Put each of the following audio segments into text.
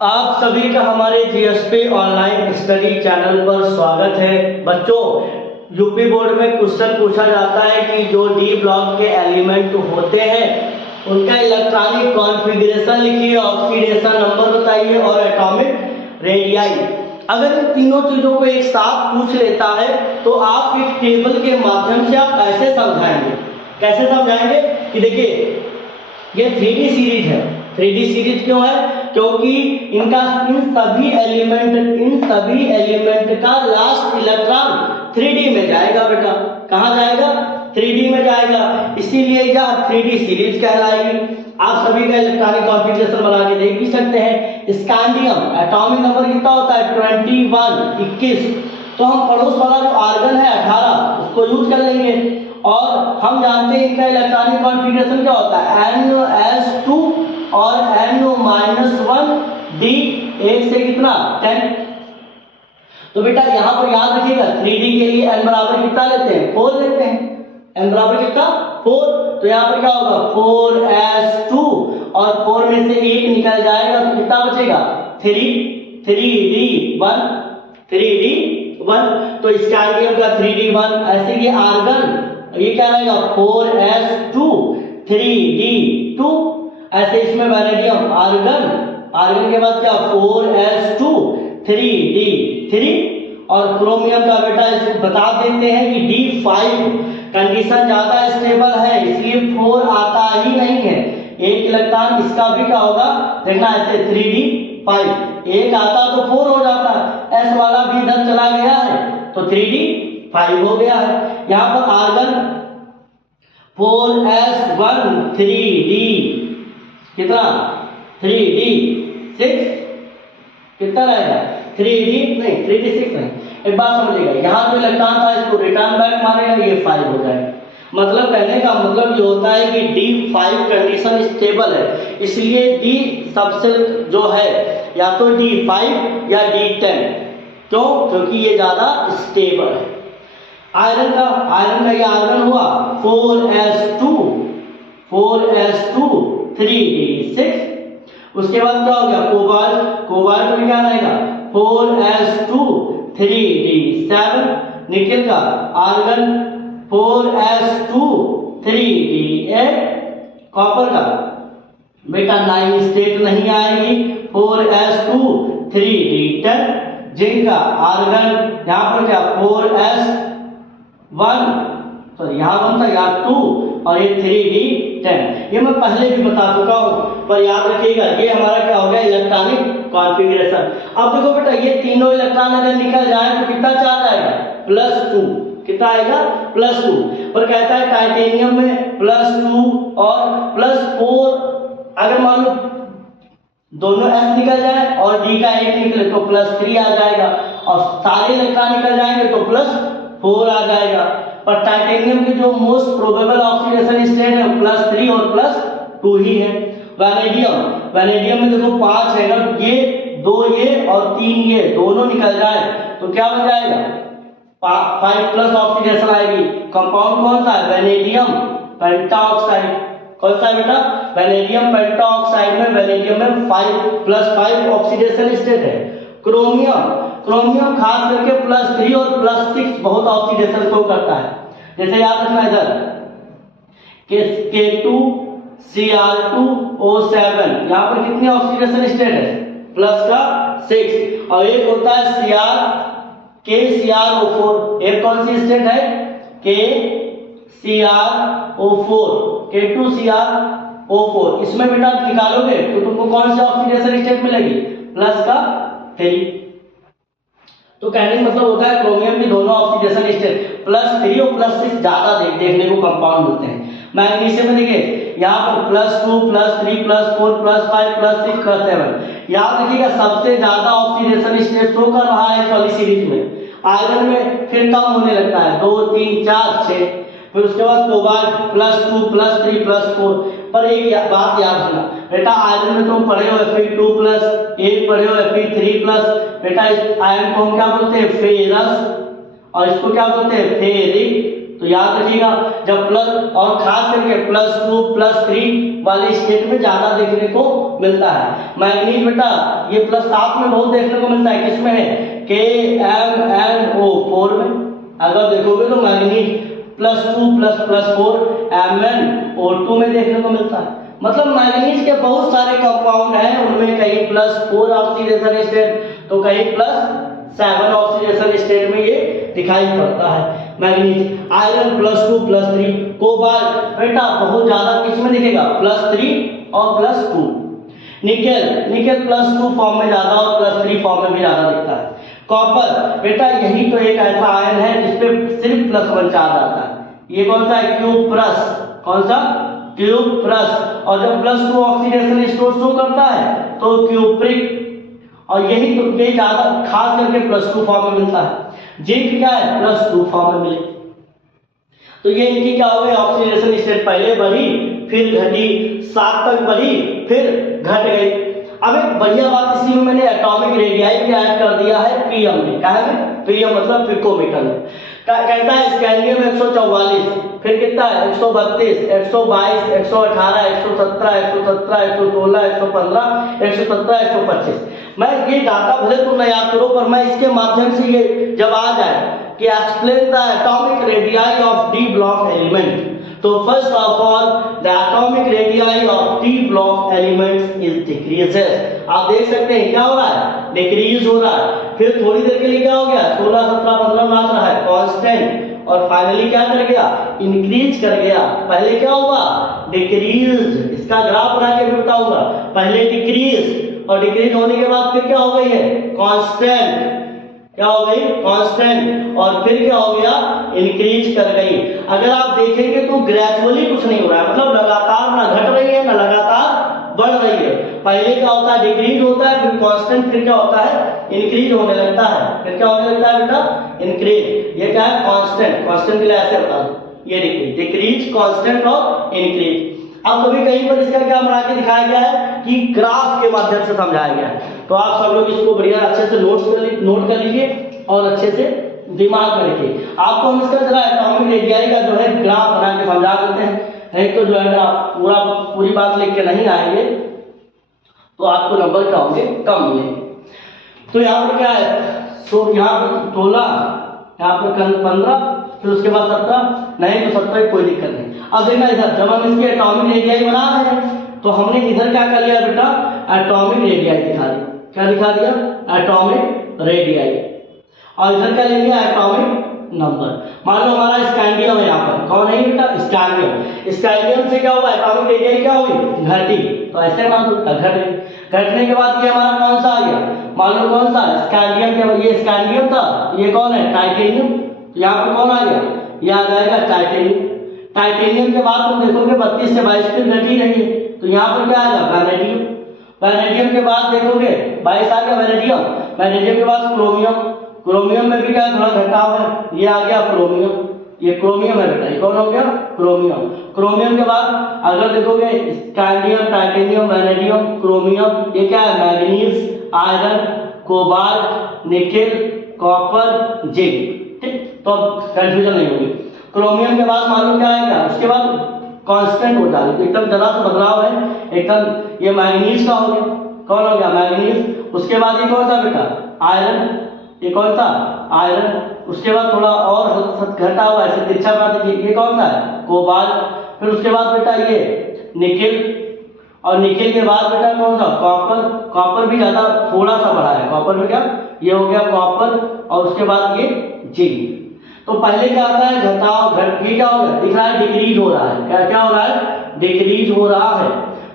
आप सभी का हमारे जीएसपी ऑनलाइन स्टडी चैनल पर स्वागत है। बच्चों, यूपी बोर्ड में क्वेश्चन पूछा जाता है कि जो डी ब्लॉक के एलिमेंट होते हैं उनका इलेक्ट्रॉनिक कॉन्फ़िगरेशन लिखिए, ऑक्सीडेशन नंबर बताइए और एटॉमिक रेडियाई। अगर इन तीनों चीजों को एक साथ पूछ लेता है तो आप एक टेबल के माध्यम से आप ऐसे समझाएंगे। कैसे समझाएंगे कि देखिए ये 3D सीरीज है। 3D सीरीज क्यों है? क्योंकि इन सभी एलिमेंट का लास्ट इलेक्ट्रॉन 3D में जाएगा। बेटा कहाँ जाएगा? 3D में जाएगा, इसीलिए यह 3D सीरीज कहलाएगी। आप सभी का इलेक्ट्रॉनिक कॉन्फ़िगरेशन बना के देख भी सकते हैं। स्कैंडियम एटॉमिक नंबर कितना होता है? 21। तो हम पड़ोस वाला जो आर्गन है 18 उसको यूज कर लेंगे। और हम जानते हैं इनका इलेक्ट्रॉनिक कॉन्फ़िगरेशन क्या होता है? NS2 और NO-1 D 1 से कितना 10। तो बेटा यहाँ पर याद रखिएगा 3D के लिए n बराबर कितना लेते हैं? 4 लेते हैं। n बराबर कितना? 4। तो यहाँ पर क्या होगा? 4S2 और 4 में से 1 निकल जाएगा तो कितना बचेगा? 3D1। तो स्कैंडियम का 3D1। ऐसे ये आर्गन, ये क्या रहेगा? 4S2 3D2। ऐसे इसमें वैनेडियम आर्गन के बाद क्या? 4S2 3D3। और क्रोमियम का बेटा इसको बता देते हैं कि D5 कंडीशन ज्यादा स्टेबल है, इसलिए 4 आता ही नहीं है। एक इलेक्ट्रॉन इसका भी क्या होगा देखना, ऐसे 3D5 एक आता तो 4 हो जाता। S वाला भी इधर चला गया है तो 3D5 हो गया है। यहाँ पर आर्गन 4S1 3D कितना? 3D6 कितना रहेगा? 3D6 नहीं। एक बात समझिएगा, यहाँ जो इलेक्ट्रॉन था इसको रिटर्न बैक मारेगा, ये 5 हो जाएगा। मतलब कहने का मतलब ये होता है कि D5 कंडीशन स्टेबल है, इसलिए D सबसे जो है या तो D5 या D10। क्यों? क्योंकि ये ज्यादा स्टेबल है। आयरन का ये आर्गन हुआ 4S2 3D6। उसके बाद क्या हो गया? कोबाल्ट में क्या रहेगा? 4S2 3D7। निकेल का आर्गन 4S2 3D8। कॉपर का बेटा 9 स्टेट नहीं आएगी, 4S2 3D10। जिंक का आर्गन यहाँ पर क्या? 4S1 सॉरी यहाँ बनता है 2 और ये 3D10। ये मैं पहले भी बता चुका हूँ, पर याद रखिएगा ये हमारा क्या हो गया? Electronic configuration. अब देखो बेटा ये तीनों इलेक्ट्रॉन अगर निकल जाए तो कितना चार्ज आएगा? +2। कितना आएगा? +2। और कहता है टाइटेनियम में +2 और +4। अगर मान लो दोनों S निकल जाए और D का 1 निकले तो +3 आ जाएगा, और सारे इलेक्ट्रॉन निकल जाएंगे तो +4 आ जाएगा। पर टाइटेनियम की जो मोस्ट प्रोबेबल ऑक्सीडेशन स्टेट है +3 और +2 ही है। वैनेडियम में देखो 5 है, अगर ये 2 ये और 3 ये दोनों निकल जाए तो क्या बन जाएगा? 5+ ऑक्सीडेशन आएगी। कंपाउंड कौन सा है? Vanadium pentoxide. कौन सा है बेटा? वैनेडियम पेंटाऑक्साइड में वैनेडियम में 5+5 ऑक्सीडेशन स्टेट है। क्रोमियम खास करके +3 और +6 बहुत ऑक्सीडेशन शो करता है। जैसे याद रखना इधर K2Cr2O7, यहाँ पर कितनी ऑक्सीडेशन स्टेट है? +6। और एक होता है KCrO4। एक कौन सी स्टेट है? K2CrO4। इसमें बेटा निकालोगे तो तुमको कौन सी ऑक्सीडेशन स्टेट मिलेगी? +3। तो कहने का मतलब होता है क्रोमियम की दोनों ऑक्सीडेशन स्टेट +3 और +6 ज्यादा देखने को कंपाउंड मिलते हैं। मैग्नीशियम में देखिए यहाँ पर +2 +3 +4 +5 +6 +7। याद रखिएगा सबसे ज्यादा ऑक्सीडेशन स्टेट शो कर रहा है इस वाली सीरीज में। आयरन में फिर कम होने लगता है, 2 3 4 6। फिर उसके बाद कोबाल्ट +2 +3 +4। पर एक बात याद रखना बेटा, आयरन में तुम पढ़े हो Fe2+, एक पढ़े हो Fe3+। बेटा इस आयरन को हम क्या बोलते हैं? फेरस। और इसको क्या बोलते हैं? फेरिक। तो तो याद रखिएगा जब प्लस और खास करके +2 +3 वाले स्टेट में ज्यादा देखने को मिलता है। मैग्नीज बेटा ये +7 में बहुत देखने को मिलता है, किसमें है KMnO4 में। अगर देखोगे तो मैग्नीज +2 +4 MnO2 में देखने को मिलता है। मतलब मैग्नीज के बहुत सारे कंपाउंड हैं, उनमें कहीं +4 ऑक्सीडेशन स्टेट तो कहीं +7 ऑक्सीडेशन स्टेट में ये दिखाई पड़ता है मैग्नीज। आयरन +2 +3, कोबाल्ट बेटा बहुत ज्यादा किस में दिखेगा +3 और +2। निकेल +2 फॉर्म में ज्यादा और +3 फॉर्म में भी ज्यादा दिखता है। कॉपर बेटा यही तो एक ऐसा आयन है जिसपे सिर्फ +1 चार्ज आता है। ये कौन सा है क्यूप्रस, कौन सा क्यूप्रस। और जब +2 ऑक्सीडेशन स्टेट शो करता है तो क्यूप्रिक, और यही तो ये ज्यादा खास करके +2 फॉर्म में मिलता है। जिंक क्या है +2 फॉर्म में मिले। तो ये इनकी क्या हो गई ऑक्सीडेशन स्टेट पहले बढ़ी फिर घटी, 7 तक बढ़ी फिर घट गई। अब एक बढ़िया बात इसी में मैंने एटॉमिक रेडियाई भी ऐड कर दिया है पीएम में। क्या है पीएम मतलब पिकोमीटर में। कहता है स्कैंडियम 144, फिर कितना है 132, 122, 118, 117, 117, 116, 115, 117, 125। मैं ये डाटा भले तुम ना याद करो पर मैं इसके माध्यम से ये जब आ जाए कि explain the atomic radii of D block element, तो first of all the atomic radii of D block elements is decreases. आप देख सकते हैं क्या हो रहा है डिक्रीज हो रहा है, फिर थोड़ी देर के लिए क्या हो गया 16, 17, 15 नाच रहा है कांस्टेंट, और फाइनली क्या कर गया इंक्रीज कर गया। पहले क्या हुआ डिक्रीज, इसका ग्राफ बना के भी बताऊंगा। पहले डिक्रीज और डिक्रीज होने के बाद फिर क्या हो गई है कांस्टेंट, क्या हो गई कांस्टेंट, और फिर क्या हो गया इंक्रीज कर गई। अगर आप देखेंगे तो ग्रेजुअली कुछ नहीं हो रहा है, मतलब लगातार ना घट रही है ना लगातार बढ़ रही है। पहले क्या होता है डिक्रीज होता है फिर कांस्टेंट, फिर क्या होता है इंक्रीज होने लगता है। फिर क्या होने लगता है बेटा इंक्रीज। ये क्या है कांस्टेंट, कांस्टेंट के लिए ऐसे बता दो ये डिक्रीज कांस्टेंट और इंक्रीज। अब कभी कहीं पर इसका क्या बना के दिखाया गया है कि ग्राफ के माध्यम से समझाया गया है। तो आप सब लोग इसको बढ़िया अच्छे से नोट कर लीजिए और अच्छे से दिमाग में रखिए। आपको हम इसका जरा एटॉमिक रेडियाई का जो है ग्राफ बना के समझा देते हैं, नहीं तो जो है आप पूरी बात लिख के नहीं आएंगे तो आपको नंबर क्या होंगे कम मिलेंगे। तो यहाँ पर क्या है यहाँ पर 16, यहाँ पर 15, फिर उसके बाद 17, नहीं तो 17 कोई दिक्कत नहीं। अब देखना इधर जब हम इसके एटॉमिक रेडियाई बना रहे हैं तो हमने इधर क्या कर लिया बेटा एटॉमिक रेडियाई दिखा दिया। क्या दिखा दिया एटॉमिक रेडियाई, और इधर क्या ले लिया एटॉमिक नंबर। मान लो हमारा स्कैंडियम है यहाँ पर, कौन है बेटा स्कैंडियम। स्कैंडियम से क्या हुआ एटॉमिक रेडियाई क्या हुई घटी, तो ऐसे मान लो घट गई। घटने के बाद ये हमारा कौन सा आ गया मान लो कौन सा स्कैंडियम के, ये स्कैंडियम था, ये कौन है टाइटेनियम। यहाँ पर कौन आ गया ये आ जाएगा टाइटेनियम। टाइटेनियम के बाद तुम देखोगे 32 से 22 फिर घटी रही है, तो यहाँ पर क्या आएगा वैनेडियम। वैनेडियम के बाद देखोगे 22 आ गया वैनेडियम। वैनेडियम के बाद क्रोमियम, क्रोमियम में भी क्या थोड़ा घटाव है, ये आ गया क्रोमियम, ये क्रोमियम है बेटा, ये कौन हो गया क्रोमियम। क्रोमियम के बाद अगर देखोगे स्कैंडियम, टाइटेनियम, वैनेडियम, क्रोमियम, ये क्या है manganese, iron, cobalt, nickel, copper, zinc. ठीक, तो कंफ्यूजन नहीं होगी। क्रोमियम के बाद मान लो क्या आएगा उसके बाद कांस्टेंट हो जाएगा, तो एकदम जरा सा बदलाव है एकदम। ये मैग्नीज का हो गया, कौन हो गया मैग्नीज। उसके बाद ये कौन सा बेटा आयरन, ये कौन सा आयरन। उसके बाद थोड़ा और घटा हुआ ऐसे तिरछा बना दीजिए, ये कौन सा है कोबाल्ट। फिर उसके बाद बेटा ये निकेल, और निकेल के बाद बेटा कौन सा कॉपर। कॉपर भी ज्यादा थोड़ा सा बढ़ा है, कॉपर में क्या ये हो गया कॉपर, और उसके बाद ये जिंक। तो पहले क्या आता है घटाव, ये क्या हो गया दिख रहा है डिक्रीज हो रहा है, क्या क्या हो रहा है डिक्रीज हो रहा है।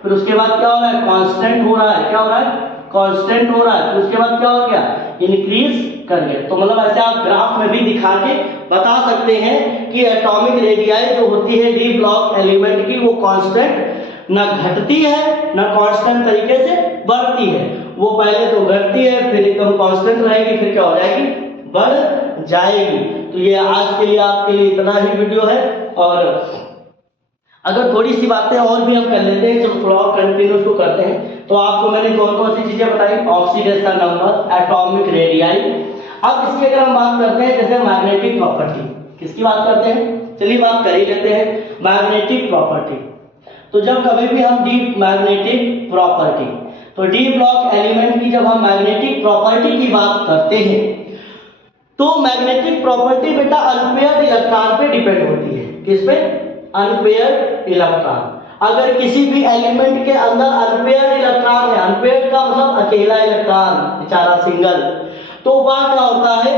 फिर उसके बाद क्या हो रहा है कांस्टेंट हो रहा है, क्या हो रहा है कांस्टेंट हो रहा है। फिर उसके बाद क्या हो गया इंक्रीज कर गया। तो मतलब ऐसे आप ग्राफ में भी दिखा के बता सकते हैं कि एटॉमिक रेडियाई जो होती है डी ब्लॉक एलिमेंट की वो कांस्टेंट न घटती है न कांस्टेंट तरीके से बढ़ती है। वो पहले तो घटती है फिर एकदम कांस्टेंट रहेगी, फिर क्या हो जाएगी बढ़ जाएगी। तो ये आज के लिए आपके लिए इतना ही वीडियो है, और अगर थोड़ी सी बातें और भी हम कर लेते हैं, जब थोड़ा और कंटिन्यू तो करते हैं। तो आपको मैंने कौन कौन सी चीजें बताई ऑक्सीडेशन नंबर, एटॉमिक रेडियाई। अब इसकी अगर हम बात करते हैं जैसे मैग्नेटिक प्रॉपर्टी, किसकी बात करते हैं चलिए बात कर ही लेते हैं मैग्नेटिक प्रॉपर्टी। तो जब कभी भी हम डी मैग्नेटिक प्रॉपर्टी, तो डी ब्लॉक एलिमेंट की जब हम मैग्नेटिक प्रॉपर्टी की बात करते हैं तो मैग्नेटिक प्रॉपर्टी बेटा अनपेयर्ड इलेक्ट्रॉन पे डिपेंड होती है। किस पे? Unpaired electron. अगर किसी भी एलिमेंट के अंदर अनपेयर्ड इलेक्ट्रॉन है, अनपेयर्ड का मतलब अकेला इलेक्ट्रॉन, बेचारा सिंगल, तो वह क्या होता है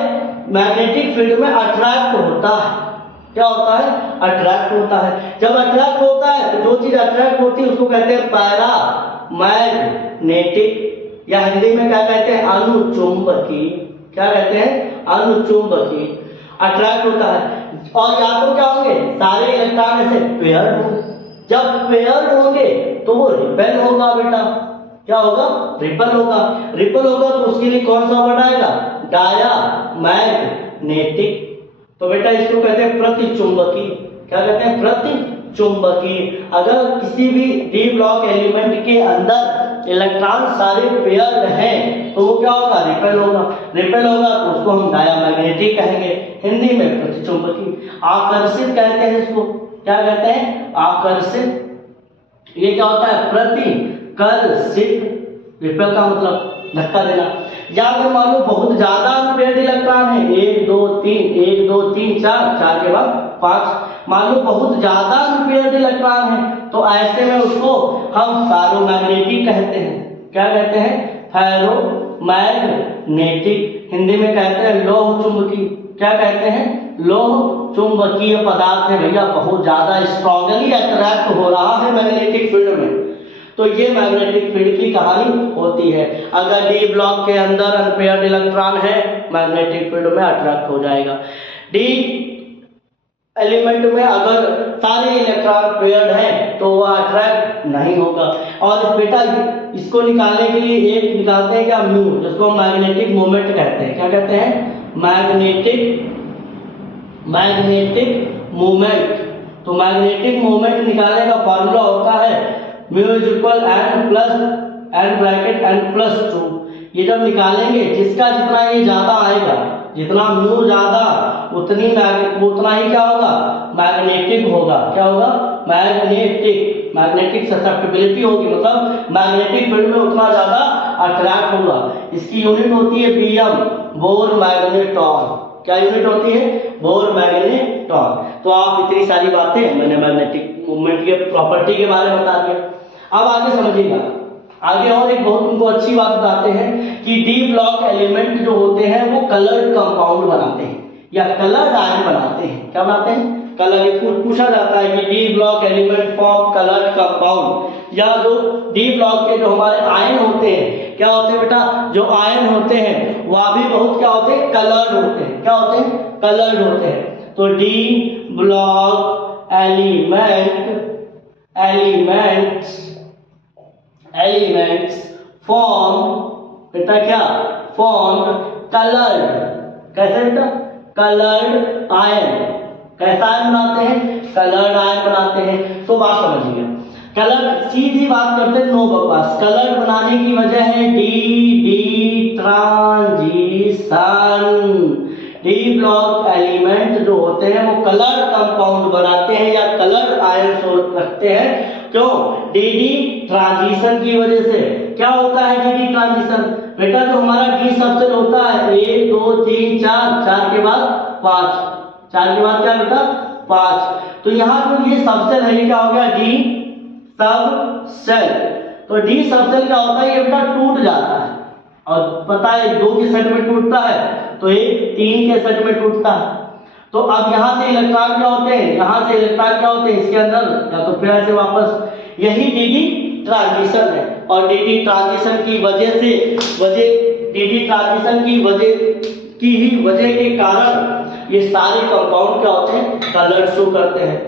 मैग्नेटिक फील्ड में अट्रैक्ट होता है। क्या होता है? अट्रैक्ट होता है। जब अट्रैक्ट होता है तो जो चीज अट्रैक्ट होती है उसको कहते हैं पैरा मैग्नेटिक, या हिंदी में क्या कहते हैं? अनुचुंबकीय। क्या कहते हैं? अनुचुंबकीय। अट्रैक्ट होता है। और या तो क्या होंगे सारे इलेक्ट्रॉन ऐसे पेयर्ड होंगे। जब पेयर्ड होंगे तो वो रिपेल होगा बेटा। क्या होगा? रिपेल होगा। रिपेल होगा तो उसके लिए कौन सा वर्ड आएगा? Diamagnetic. तो बेटा इसको कहते हैं प्रतिचुंबकीय। क्या कहते हैं? प्रतिचुंबकीय। अगर किसी भी डी ब्लॉक एलिमेंट के अंदर इलेक्ट्रॉन सारे पेयर्ड हैं तो वो क्या होगा? रिपेल होगा। रिपेल होगा तो उसको हम डायामैग्नेटिक कहेंगे, हिंदी में प्रतिचुंबकीय। आकर्षित कहते हैं इसको। क्या कहते हैं? आकर्षित। ये क्या होता है? प्रतिकर्षित। रिपेल का मतलब धक्का देना। या अगर मान लो बहुत ज्यादा अनपेयर्ड इलेक्ट्रॉन है, 1 2 3 1 2 3 4, 4 के बाद 5, मान लो बहुत ज्यादा अनपेयर्ड इलेक्ट्रॉन है तो ऐसे में उसको हम फेरोमैग्नेटिक कहते हैं। क्या कहते हैं? फेरोमैग्नेटिक। हिंदी में कहते हैं लौह चुंबकीय। क्या कहते हैं? लौह चुंबकीय पदार्थ है भैया, बहुत ज्यादा स्ट्रांगली अट्रैक्ट हो रहा है मैग्नेटिक फील्ड में, तो ये मैग्नेटिक फील्ड की कहानी होती है। अगर डी ब्लॉक के अंदर अनपेयर्ड इलेक्ट्रॉन है मैग्नेटिक फील्ड में अट्रैक्ट हो जाएगा। डी एलिमेंट में अगर सारे इलेक्ट्रॉन पेयर्ड हैं तो वह अट्रैक्ट नहीं होगा। और बेटा इसको निकालने के लिए एक निकालते हैं क्या? म्यू, जिसको हम मैग्नेटिक मोमेंट कहते हैं। क्या कहते हैं? Magnetic moment. तो मैग्नेटिक मोमेंट निकालने का फॉर्मूला होता है mu is equal n plus n bracket n plus 2। ये जब निकालेंगे जिसका जितना ये ज्यादा आएगा, जितना म्यू ज्यादा उतना ही क्या होगा? मैग्नेटिक होगा। क्या होगा? मैग्नेटिक ससेप्टिबिलिटी होगी, मतलब मैग्नेटिक फील्ड में उतना ज्यादा अट्रैक्ट होगा। इसकी यूनिट होती है बीएम, बोर मैग्नेटॉन। क्या यूनिट होती है? Bore magneton. तो आप इतनी सारी बातें मैंने मैग्नेटिक मूवमेंट के प्रॉपर्टी के बारे में बता दिया। अब आगे समझिएगा। आगे और एक बहुत तुमको अच्छी बात बताते हैं कि डी ब्लॉक एलिमेंट जो होते हैं वो कलर्ड कंपाउंड बनाते हैं या कलर्ड आयन बनाते हैं। क्या बनाते हैं? कलर। पूछा जाता है कि D block element form coloured compound, या जो डी ब्लॉक के जो हमारे आयन होते हैं क्या होते हैं बेटा? जो आयन होते हैं वह भी बहुत क्या होते हैं? कलर्ड होते हैं। क्या होते हैं? कलर्ड होते हैं। तो डी ब्लॉक एलिमेंट्स फॉर्म बेटा क्या? Form coloured. कैसे बेटा? Coloured ion. कैसा आयन बनाते हैं? कलर्ड आयन बनाते हैं। तो बात समझिए, कलर सीधी बात करते हैं, नो बकवास। कलर्ड बनाने की वजह है D transition. D block element जो होते हैं वो कलर कंपाउंड बनाते हैं या कलर आयंस रखते हैं। क्यों? डी ट्रांजिशन की वजह से। क्या होता है डी ट्रांजिशन? बेटा जो हमारा डी सबसेल होता है 1 2 3 4, 4 के बाद 5, 4 के बाद क्या बेटा? 5। तो यहाँ जो ये सबसेल है ये क्या हो गया? D subshell. तो डी सबसेल क्या होता है? ये बेटा टूट जाता है, और पता है 2 के सेट में टूटता है तो ये 3 के सेट में टूटता है। तो अब यहाँ से इलेक्ट्रॉन क्या होते हैं? यहाँ से इलेक्ट्रॉन क्या होते हैं इसके अंदर, या तो फिर ऐसे वापस। यही डी ट्रांजिशन है। और डी ट्रांजिशन की वजह के कारण ये सारे कंपाउंड क्या होते हैं? कलर शो करते हैं।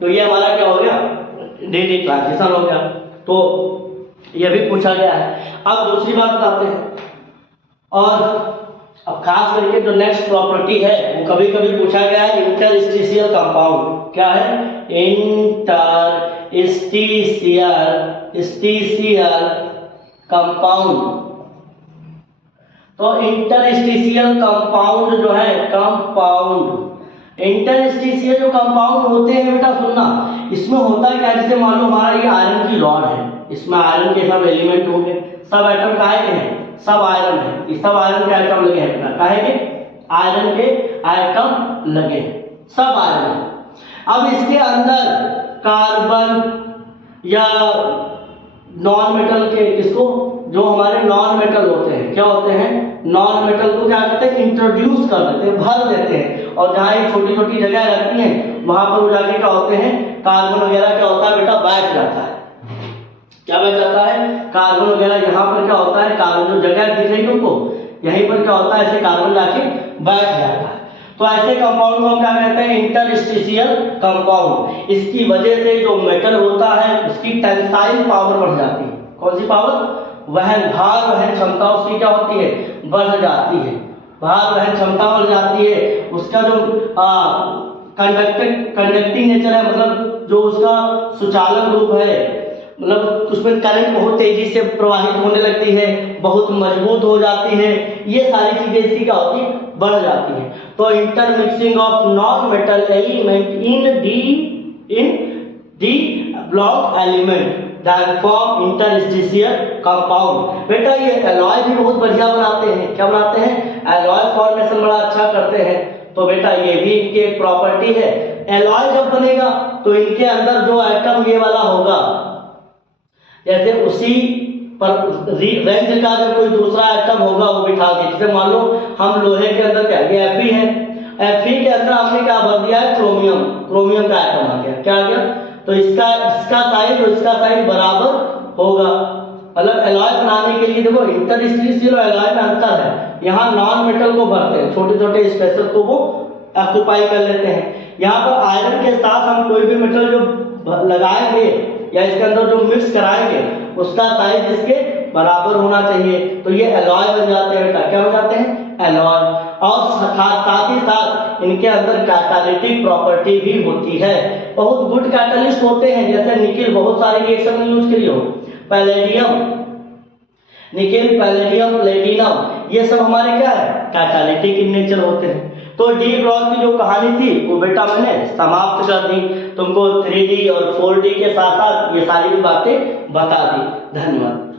तो ये हमारा क्या हो गया? डी ट्रांजिशन हो गया। तो ये भी पूछा गया है। अब दूसरी बात बताते हैं, और अब खास करके जो नेक्स्ट प्रॉपर्टी है वो कभी कभी पूछा गया है, इंटरस्टिशियल कंपाउंड। क्या है? Interstitial compound. तो इंटरस्टिशियल कंपाउंड जो है, कंपाउंड इंटरस्टिशियल जो कंपाउंड होते हैं बेटा सुनना, इसमें होता है क्या, जैसे मान लो हमारा ये आयरन की रॉड है, इसमें आयरन के सब एलिमेंट होंगे, सब एटम काहे के हैं, सब आयरन है, ये सब आयरन के एटम लगे हैं बेटा, काहे के, आयरन के एटम लगे, सब आयरन है। अब इसके अंदर कार्बन या नॉन मेटल के, किसको, जो हमारे नॉन मेटल होते हैं, क्या होते हैं, नॉन मेटल को क्या करते हैं, इंट्रोड्यूस कर देते हैं, भर देते हैं, और जहाँ ये छोटी छोटी जगह रहती हैं वहां पर वो जाके क्या होते हैं, कार्बन वगैरह क्या होता है बेटा, बैठ जाता है, क्या बैठ जाता है, कार्बन वगैरह यहाँ पर क्या होता है, कार्बन जो जगह दिख रही तुमको, यहीं पर क्या होता है, ऐसे कार्बन जाके बैठ जाता है। तो ऐसे कंपाउंड को हम क्या कहते हैं, इंटरस्टिशियल कंपाउंड। इसकी वजह से जो मेटल होता है उसकी टेंसाइल पावर बढ़ जाती है, कौन सी पावर, वहन भार वहन क्षमता उसकी क्या होती है, बढ़ जाती है, भार वहन क्षमता बढ़ जाती है। उसका जो कंडक्टिंग नेचर है, मतलब जो उसका सुचालक रूप है, मतलब उसमें करंट बहुत तेजी से प्रवाहित होने लगती है, बहुत मजबूत हो जाती है, ये सारी चीजें इसकी क्या होती है, बढ़ जाती है। तो intermixing of non metal element in the block element that form interstitial compound. बेटा ये एलॉय भी बहुत बढ़िया बनाते हैं, क्या बनाते हैं, एलॉय फॉर्मेशन बड़ा अच्छा करते हैं। तो बेटा ये भी इनकी एक प्रॉपर्टी है, एलॉय जब बनेगा तो इनके अंदर जो एटम ये वाला होगा, जैसे उसी पर रेंज का जो कोई दूसरा एटम होगा वो बिठा के, जैसे मान लो हम लोहे के अंदर क्या, ये Fe है, Fe के अंदर हमने क्या भर दिया है, क्रोमियम, क्रोमियम का एटम आ गया, क्या आ गया, तो इसका साइज और इसका साइज बराबर होगा। मतलब एलॉय बनाने के लिए देखो इंटरस्टिशियल और एलॉय में अंतर है, यहाँ नॉन मेटल को भरते हैं, छोटे छोटे स्पेसेस को वो ऑक्युपाई कर लेते हैं, यहाँ पर आयरन के साथ हम कोई भी मेटल जो लगाएंगे या इसके अंदर जो मिक्स कराएंगे उसका साइज इसके बराबर होना चाहिए, तो ये एलॉय बन जाते हैं बेटा, क्या हो जाते हैं, एलॉय। और साथ ही साथ इनके अंदर कैटालिटिक प्रॉपर्टी भी होती है, बहुत गुड कैटलिस्ट होते हैं, जैसे निकिल बहुत सारे रिएक्शन में यूज करिए, पैलेडियम, निकिल, पैलेडियम, प्लेटिनम, ये सब हमारे क्या है, कैटालिटिक इन नेचर होते हैं। तो डी ब्लॉक की जो कहानी थी वो बेटा मैंने समाप्त कर दी, तुमको 3D और 4D के साथ साथ ये सारी बातें बता दी। धन्यवाद।